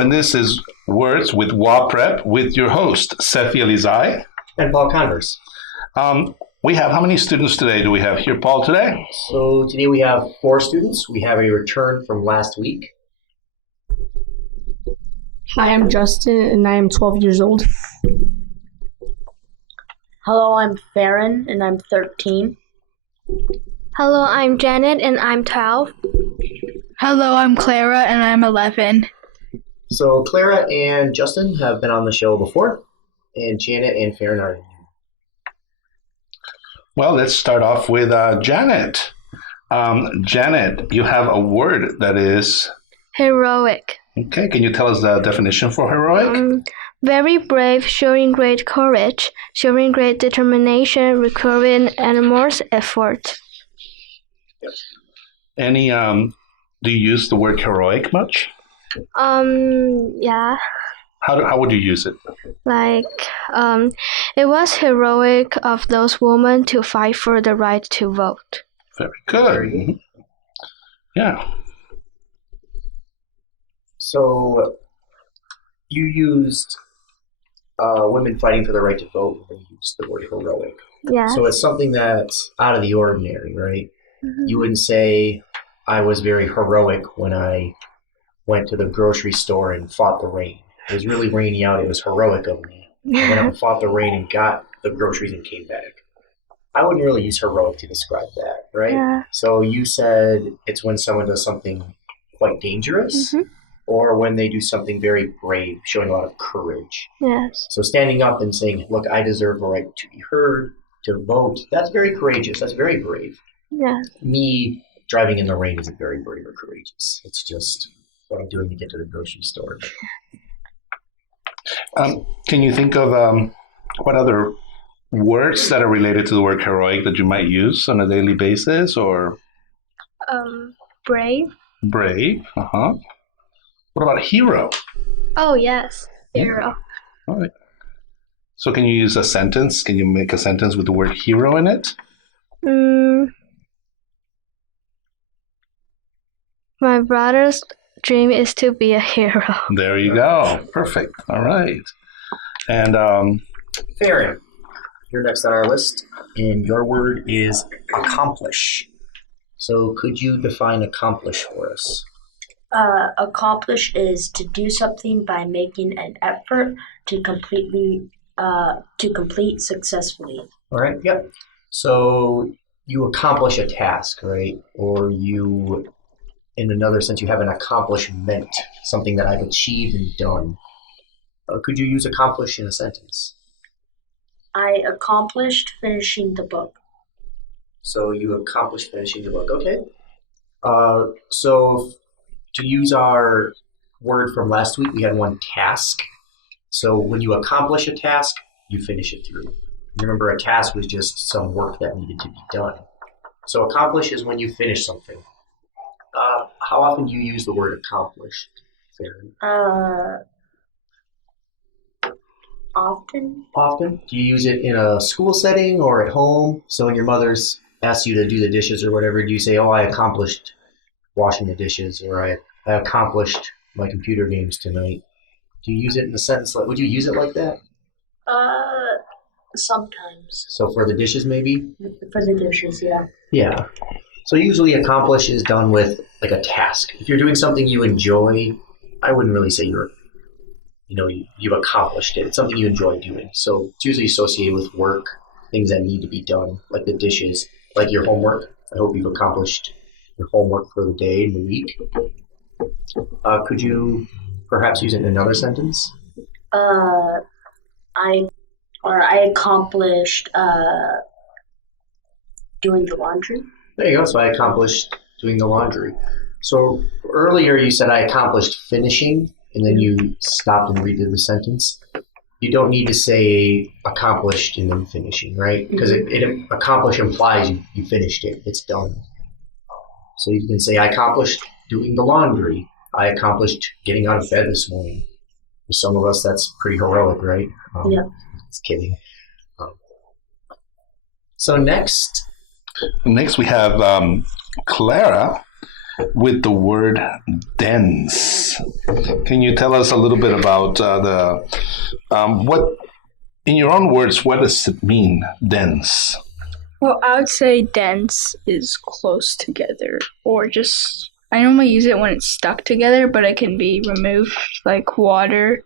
and this is Words with WaPrep with your host, Sefi Elizai. And Paul Converse. We have, how many students today do we have here, Paul, today? So today we have 4 students. We have a return from last week. Hi, I'm Justin, and I am 12 years old. Hello, I'm Farron, and I'm 13. Hello, I'm Janet, and I'm 12. Hello, I'm Clara, and I'm 11. So Clara and Justin have been on the show before, and Janet and Farron are new. Well, let's start off with Janet. Janet, you have a word that is... Heroic. Okay, can you tell us the definition for heroic? Very brave, showing great courage, showing great determination, requiring enormous effort. Any, do you use the word heroic much? Yeah. How would you use it? Like, it was heroic of those women to fight for the right to vote. Very good. Yeah. So you used women fighting for the right to vote when you used the word heroic. Yeah. So it's something that's out of the ordinary, right? Mm-hmm. You wouldn't say, I was very heroic when I went to the grocery store and fought the rain. It was really rainy out. It was heroic of me. I went up and fought the rain and got the groceries and came back. I wouldn't really use heroic to describe that, right? Yeah. So you said it's when someone does something quite dangerous, or when they do something very brave, showing a lot of courage. Yes. So standing up and saying, look, I deserve the right to be heard, to vote, that's very courageous. That's very brave. Yeah. Me driving in the rain isn't very brave or courageous. It's just what I'm doing to get to the grocery store. Can you think of what other words that are related to the word heroic that you might use on a daily basis, or? Brave. Brave, What about hero? Oh, yes. Hero. All right. So can you use a sentence? Can you make a sentence with the word hero in it? My brother's dream is to be a hero. There you go. Perfect. All right. And Farron, you're next on our list, and your word is accomplish. So could you define accomplish for us? Accomplish is to do something by making an effort to complete successfully. All right. Yep. So you accomplish a task, right? Or you, in another sense, you have an accomplishment, something that I've achieved and done. Could you use accomplish in a sentence? I accomplished finishing the book. So you accomplished finishing the book. Okay. So to use our word from last week, we had one task. So when you accomplish a task, you finish it through. Remember, a task was just some work that needed to be done. So accomplish is when you finish something. How often do you use the word accomplish, Farron? Often. Often? Do you use it in a school setting or at home? So when your mother's asked you to do the dishes or whatever, do you say, oh, I accomplished washing the dishes, or I accomplished my computer games tonight? Do you use it in a sentence? Would you use it like that? Sometimes. So for the dishes, maybe? For the dishes, yeah. Yeah. So usually accomplish is done with like a task. If you're doing something you enjoy, I wouldn't really say you've accomplished it. It's something you enjoy doing. So it's usually associated with work, things that need to be done, like the dishes, like your homework. I hope you've accomplished your homework for the day and the week. Could you perhaps use it in another sentence? I accomplished doing the laundry. There you go. So I accomplished doing the laundry. So earlier you said I accomplished finishing, and then you stopped and redid the sentence. You don't need to say accomplished and then finishing, right? Because it accomplish implies you finished it. It's done. So you can say I accomplished doing the laundry. I accomplished getting out of bed this morning. For some of us, that's pretty heroic, right? Yeah. Just kidding. So next we have Clara, with the word dense. Can you tell us a little bit about what, in your own words, what does it mean, dense? Well, I would say dense is close together, or just, I normally use it when it's stuck together, but it can be removed, like water.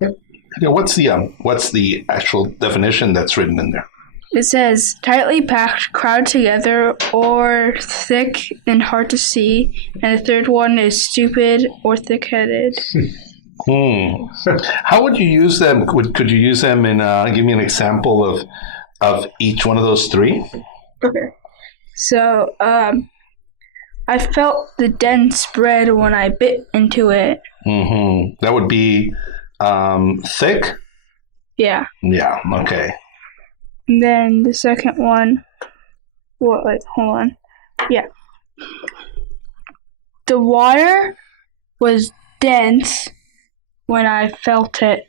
Yeah, what's the actual definition that's written in there? It says tightly packed, crowded together, or thick and hard to see. And the third one is stupid or thick-headed. How would you use them? Could you use them in, give me an example of each one of those three? Okay. So, I felt the dense bread when I bit into it. That would be thick? Yeah. Yeah, okay. And then the second one, hold on. Yeah. The water was dense when I felt it.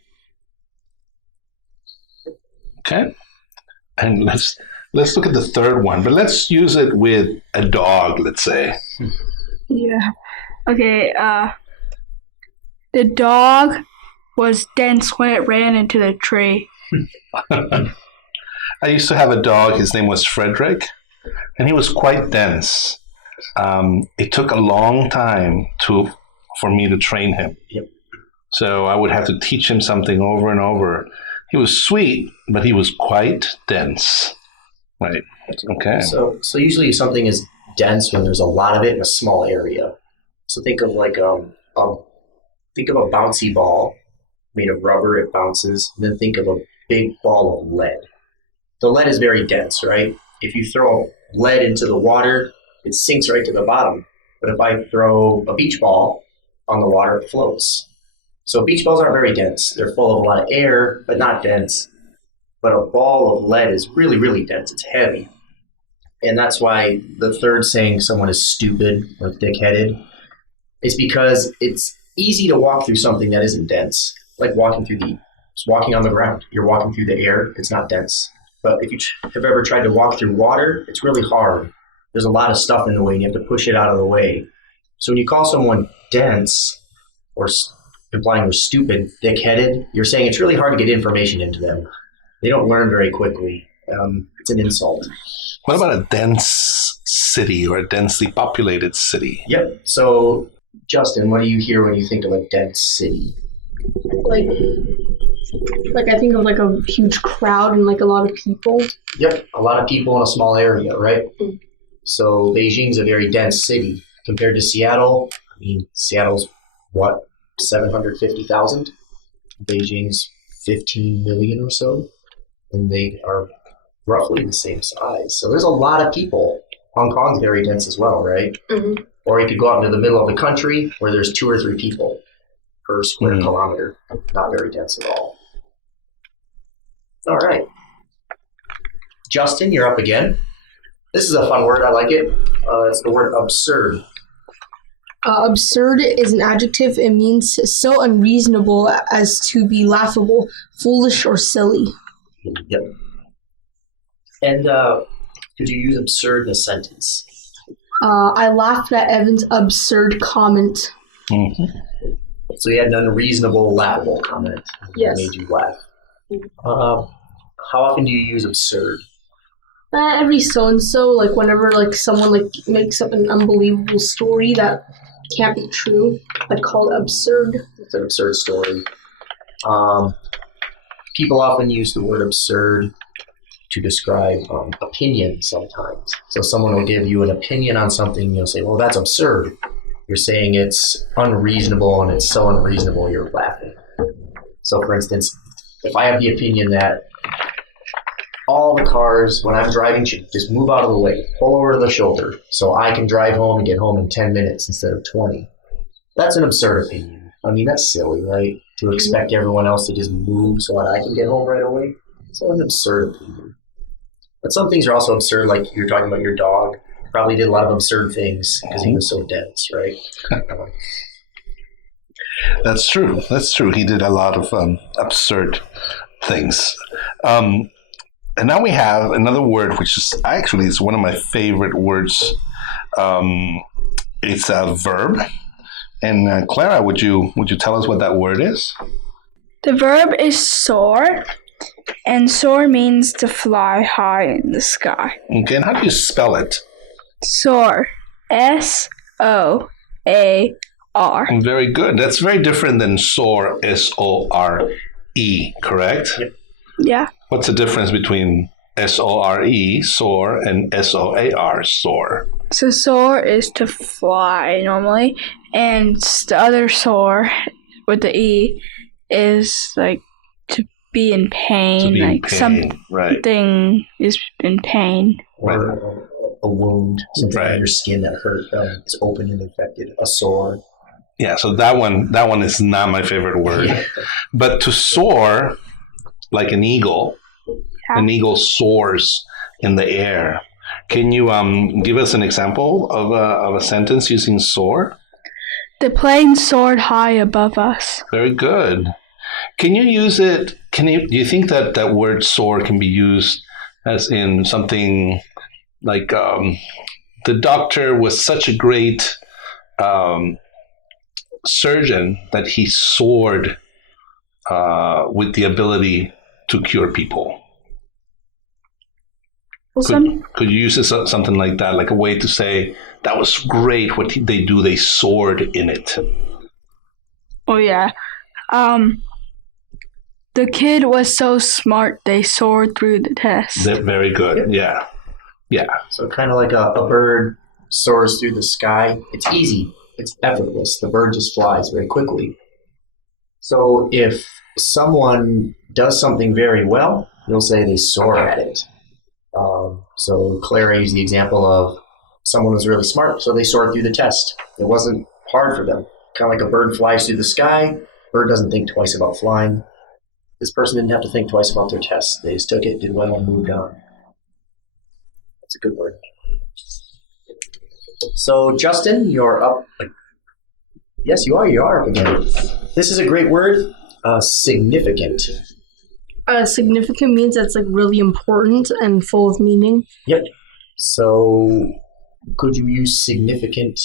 Okay. And let's look at the third one, but let's use it with a dog, let's say. Yeah. Okay, the dog was dense when it ran into the tree. I used to have a dog. His name was Frederick, and he was quite dense. It took a long time for me to train him. Yep. So I would have to teach him something over and over. He was sweet, but he was quite dense. Right. Okay. So usually something is dense when there's a lot of it in a small area. So think of like a bouncy ball made of rubber. It bounces. And then think of a big ball of lead. The lead is very dense, right? If you throw lead into the water, it sinks right to the bottom. But if I throw a beach ball on the water, it floats. So beach balls aren't very dense. They're full of a lot of air, but not dense. But a ball of lead is really, really dense. It's heavy. And that's why the third saying someone is stupid or thick-headed is because it's easy to walk through something that isn't dense. Like walking on the ground. You're walking through the air. It's not dense. But if you have ever tried to walk through water, it's really hard. There's a lot of stuff in the way, and you have to push it out of the way. So when you call someone dense, or implying they're stupid, thick-headed, you're saying it's really hard to get information into them. They don't learn very quickly. It's an insult. What about a dense city or a densely populated city? Yep. So, Justin, what do you hear when you think of a dense city? Like I think of like a huge crowd and like a lot of people. Yep, a lot of people in a small area, right? So Beijing's a very dense city compared to Seattle. I mean, Seattle's what, 750,000? Beijing's 15 million or so, and they are roughly the same size. So there's a lot of people. Hong Kong's very dense as well, right? Mm-hmm. Or you could go out into the middle of the country where there's 2 or 3 people per square kilometer. Not very dense at all. All right. Justin, you're up again. This is a fun word. I like it. It's the word absurd. Absurd is an adjective. It means so unreasonable as to be laughable, foolish, or silly. Yep. And could you use absurd in a sentence? I laughed at Evan's absurd comment. Mm-hmm. So you had an unreasonable, laughable comment. Yes. That made you laugh. How often do you use absurd? Every so-and-so, like whenever like someone like makes up an unbelievable story that can't be true, I'd call it absurd. It's an absurd story. People often use the word absurd to describe opinion sometimes. So someone will give you an opinion on something, you'll say, well, that's absurd. You're saying it's unreasonable, and it's so unreasonable you're laughing. So for instance, if I have the opinion that all the cars, when I'm driving, should just move out of the way, pull over to the shoulder, so I can drive home and get home in 10 minutes instead of 20. That's an absurd opinion. I mean, that's silly, right? To expect everyone else to just move so that I can get home right away. So it's an absurd opinion. But some things are also absurd, like you're talking about your dog. Probably did a lot of absurd things because he was so dense, right? That's true. That's true. He did a lot of absurd things. And now we have another word, which is actually is one of my favorite words it's a verb. And Clara, would you tell us what that word is? The verb is soar, and soar means to fly high in the sky. Okay, and how do you spell it? Soar. S-O-A-R. Very good. That's very different than soar, S-O-R-E, correct? Yep. Yeah. What's the difference between S-O-R-E, soar, and S-O-A-R, soar? So soar is to fly normally, and the other soar with the E is like to be in pain. To be like in pain, right. something is in pain. Or a wound, something Right. on your skin that hurt. It's open and infected. A sore. Yeah, so that one is not my favorite word. Yeah. But to soar, like an eagle, an eagle soars in the air. Can you give us an example of a sentence using soar? The plane soared high above us. Very good. Can you use it? Do you think that word soar can be used as in something like the doctor was such a great surgeon that he soared with the ability to cure people? Well, Could you use something like that, like a way to say that was great what they do? They soared in it. Oh yeah. The kid was so smart they soared through the test. Very good. Yeah. So kind of like a bird soars through the sky. It's easy. It's effortless. The bird just flies very quickly. So if someone does something very well, you'll say they soar at it. So Clara used the example of someone was really smart, so they soared through the test. It wasn't hard for them. Kind of like a bird flies through the sky. Bird doesn't think twice about flying. This person didn't have to think twice about their test. They just took it, did well, and moved on. That's a good word. So, Justin, you're up. Yes, you are up again. This is a great word, significant. Significant means that's like really important and full of meaning. Yep. So, could you use significant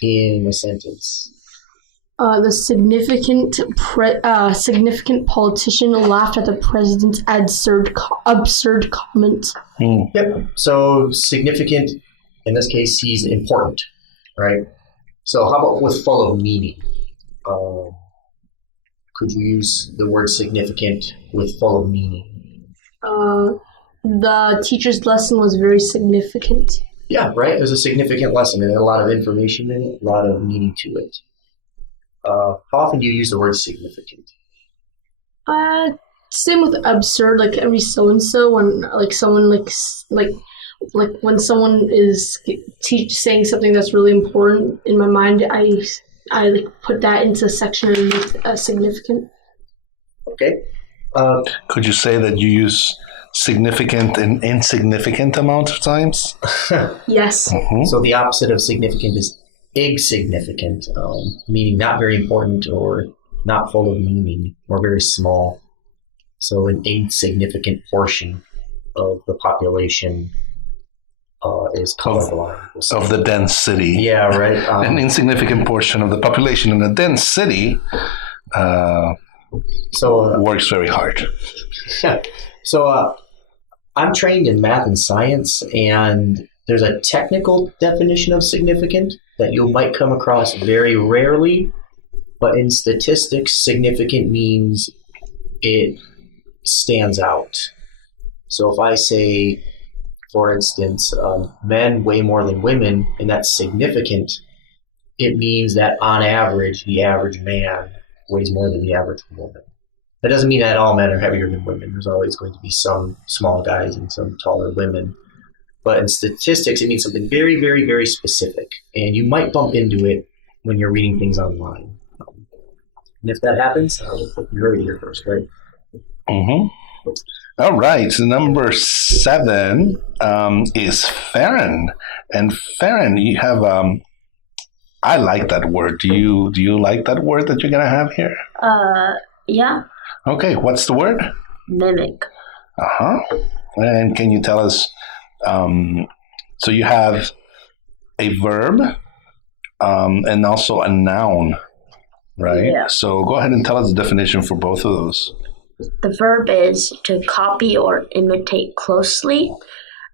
in a sentence? The significant politician laughed at the president's absurd comment. Yep. So, significant, in this case, he's important, right? So, how about with full of meaning? Could you use the word significant with full of meaning? The teacher's lesson was very significant. Yeah, right. It was a significant lesson. It had a lot of information in it, a lot of meaning to it. How often do you use the word significant? Same with absurd. Like every so and so, when like someone like when someone is saying something that's really important in my mind, I like put that into a section and make significant. Okay. Could you say that you use significant and insignificant amount of times? Yes. Mm-hmm. So the opposite of significant is insignificant, meaning not very important or not full of meaning or very small. So an insignificant portion of the population is colorblind. Of the dense city. Yeah, right. An insignificant portion of the population in a dense city works very hard. So I'm trained in math and science, and there's a technical definition of significant that you might come across very rarely, but in statistics, significant means it stands out. So if I say, for instance, men weigh more than women, and that's significant, it means that on average, the average man weighs more than the average woman. That doesn't mean that all men are heavier than women. There's always going to be some small guys and some taller women. But in statistics, it means something very, very, very specific. And you might bump into it when you're reading things online. And if that happens, you heard it here first, right? Mm-hmm. All right. So number 7 is Farron. And Farron, you have... I like that word. Do you like that word that you're going to have here? Yeah. Okay, what's the word? Mimic. Uh-huh. And can you tell us, so you have a verb and also a noun, right? Yeah. So go ahead and tell us the definition for both of those. The verb is to copy or imitate closely,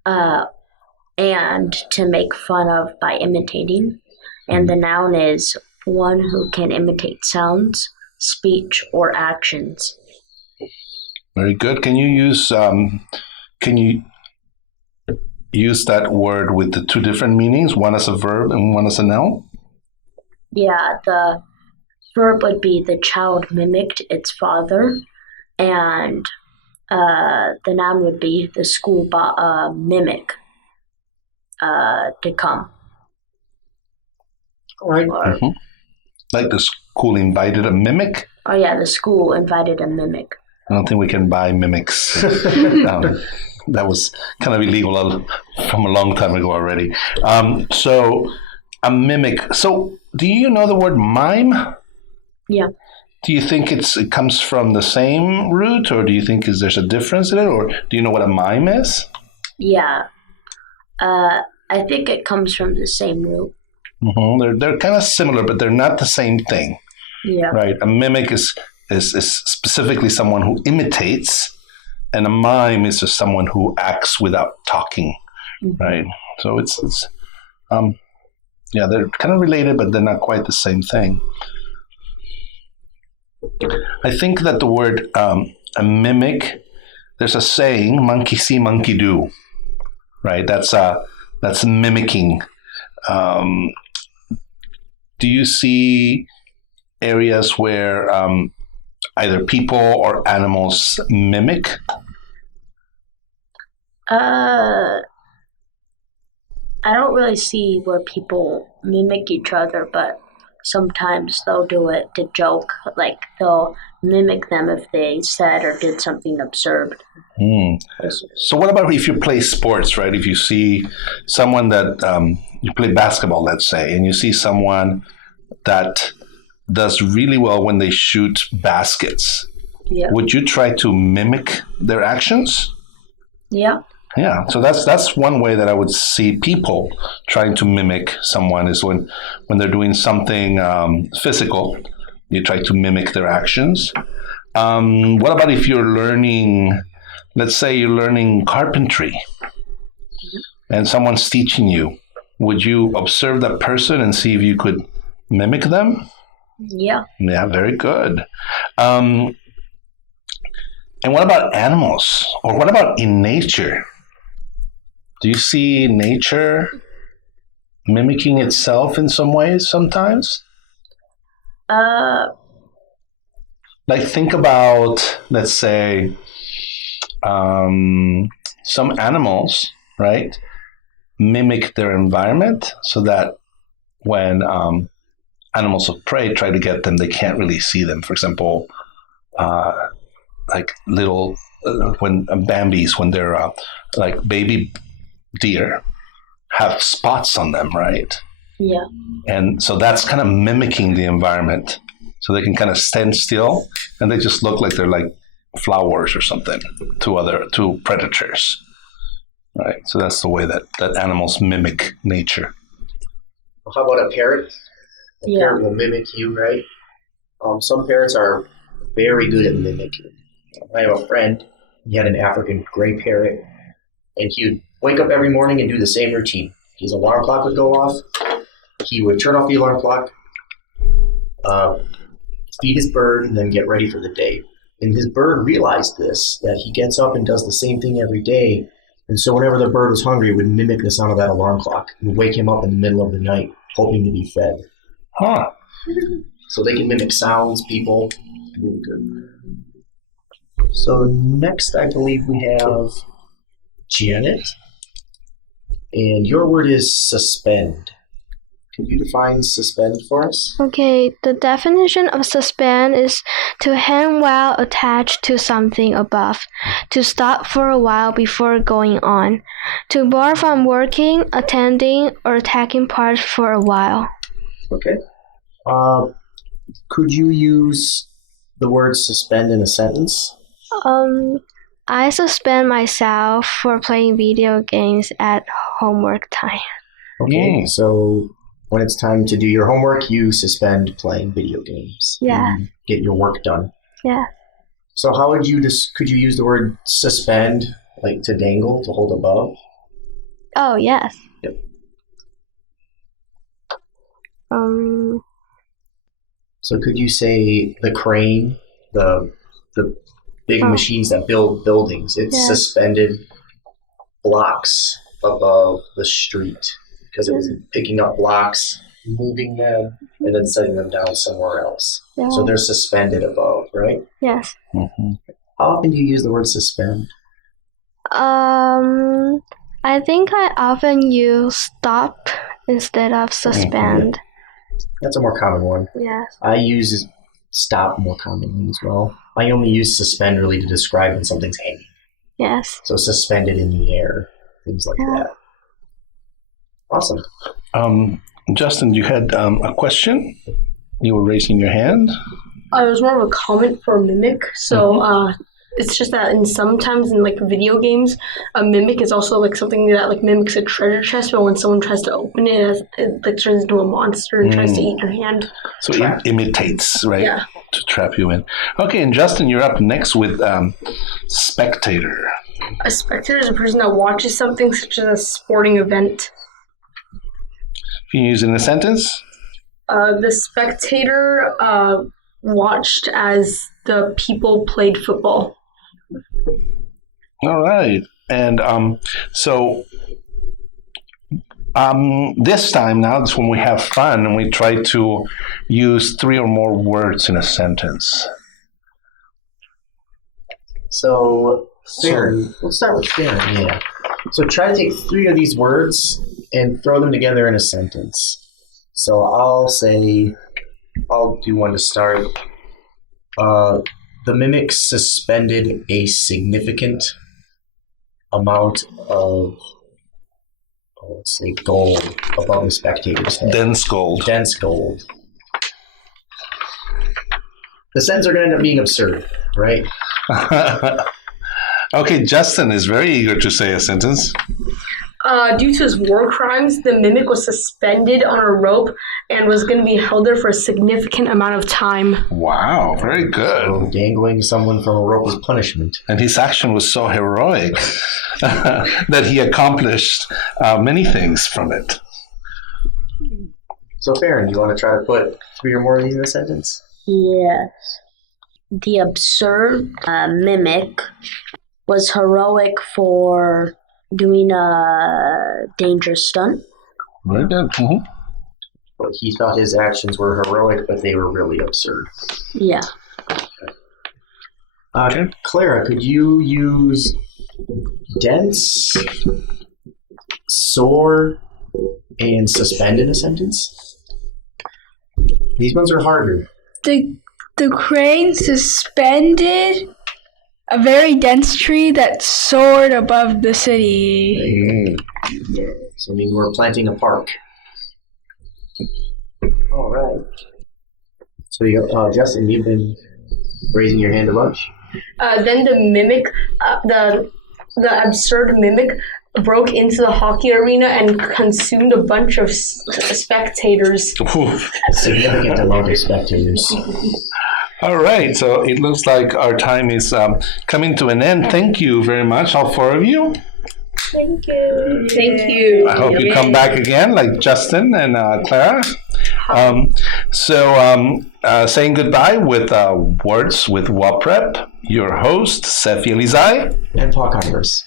and to make fun of by imitating. And the noun is one who can imitate sounds, speech, or actions. Very good. Can you use that word with the two different meanings, one as a verb and one as a noun? Yeah, the verb would be the child mimicked its father, and the noun would be the school mimic to come. All right. Like the school invited a mimic? Oh yeah, the school invited a mimic. I don't think we can buy mimics. That was kind of illegal from a long time ago already. So a mimic. So do you know the word mime? Yeah. Do you think it comes from the same root, or do you think there's a difference in it, or do you know what a mime is? Yeah. I think it comes from the same root. Mm-hmm. They're kind of similar, but they're not the same thing. Yeah. Right. A mimic is specifically someone who imitates, and a mime is just someone who acts without talking. Mm-hmm. Right. So it's they're kind of related, but they're not quite the same thing. I think that the word a mimic, there's a saying, monkey see, monkey do. Right. That's mimicking. Do you see areas where either people or animals mimic? I don't really see where people mimic each other, but sometimes they'll do it to joke. Like they'll mimic them if they said or did something absurd. So what about if you play sports, right? If you see someone that you play basketball, let's say, and you see someone that does really well when they shoot baskets, would you try to mimic their actions? Yeah. Yeah, so that's one way that I would see people trying to mimic someone is when they're doing something physical, you try to mimic their actions. What about if you're learning, let's say you're learning carpentry and someone's teaching you? Would you observe that person and see if you could mimic them? Yeah. Yeah, very good. And what about animals? Or what about in nature? Do you see nature mimicking itself in some ways sometimes? Like think about, let's say, some animals, right, mimic their environment so that when animals of prey try to get them, they can't really see them. For example, like little, when Bambis, when they're like baby deer, have spots on them, right? Yeah. And so that's kind of mimicking the environment. So they can kind of stand still and they just look like they're like flowers or something to predators. Right. So that's the way that animals mimic nature. How about a parrot? A parrot will mimic you, right? Some parrots are very good at mimicking. I have a friend, he had an African gray parrot, and he would wake up every morning and do the same routine. His alarm clock would go off. He would turn off the alarm clock, feed his bird, and then get ready for the day. And his bird realized this, that he gets up and does the same thing every day. And so whenever the bird was hungry, it would mimic the sound of that alarm clock. It would wake him up in the middle of the night, hoping to be fed. Huh. So they can mimic sounds, people. Really good. So next, I believe we have Janet. And your word is suspend. Can you define suspend for us? Okay, the definition of suspend is to hang while attached to something above, to stop for a while before going on, to bar from working, attending, or taking part for a while. Okay. Could you use the word suspend in a sentence? I suspend myself for playing video games at homework time. Okay, so when it's time to do your homework, you suspend playing video games. Yeah. And get your work done. Yeah. So how would you could you use the word suspend, like to dangle, to hold above? Oh, yes. Yep. So could you say the crane, the big machines that build buildings, it's suspended blocks above the street because it was picking up blocks, moving them, and then setting them down somewhere else. Yeah. So they're suspended above, right? Yes. Mm-hmm. How often do you use the word suspend? I think I often use stop instead of suspend. That's a more common one. Yes. I use stop more commonly as well. I only use suspend really to describe when something's hanging. Yes. So suspended in the air, things like that. Awesome. Justin, you had a question? You were raising your hand? It was more of a comment for mimic. So it's just that sometimes in like video games, a mimic is also like something that like mimics a treasure chest, but when someone tries to open it, it like turns into a monster and tries to eat your hand. So it imitates, right? Yeah. To trap you in. Okay, and Justin, you're up next with Spectator. A spectator is a person that watches something such as a sporting event. Can you use it in a sentence? The spectator watched as the people played football. All right. And this time now is when we have fun and we try to use 3 or more words in a sentence. So, Farron, let's start with Farron, yeah. So try to take 3 of these words and throw them together in a sentence. So I'll do one to start. The mimic suspended a significant amount of, let's say, gold above the spectator's head. Dense gold. Dense gold. The sentences are going to end up being absurd, right? Okay, Justin is very eager to say a sentence. Due to his war crimes, the mimic was suspended on a rope and was going to be held there for a significant amount of time. Wow, very good. So dangling someone from a rope was punishment. And his action was so heroic that he accomplished many things from it. So, Farron, do you want to try to put 3 or more of these in a sentence? Yes. The absurd mimic was heroic for doing a dangerous stunt. Very good. Mm-hmm. Well, he thought his actions were heroic, but they were really absurd. Yeah. Okay. Clara, could you use dense, soar, and suspend in a sentence? These ones are harder. The crane suspended a very dense tree that soared above the city. Yeah. So, I mean, we're planting a park. All right. So, Justin, you've been raising your hand a bunch. Then the mimic, the absurd mimic, broke into the hockey arena and consumed a bunch of spectators. Significant amount of spectators. All right, so it looks like our time is coming to an end. Thank you very much, all 4 of you. Thank you. Thank you. I hope you come back again, like Justin and Clara. Saying goodbye with Words with WaPrep, your host, Seth Elizai. And Paul Converse.